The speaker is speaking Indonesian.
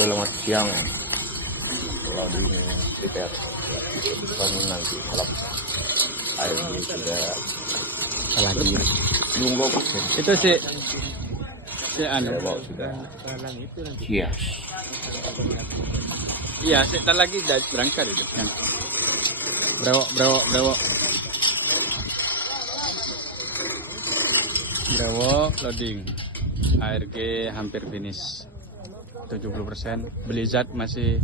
Selamat siang. Loading prepare. Bangun nanti malam. Air ini sudah lagi nunggu pasien. Itu si anu. Bawa sudah. Yes. Iya, sebentar lagi berangkat itu. Brewok. Brewok loading. ARG hampir finish. 70%. Blizzard masih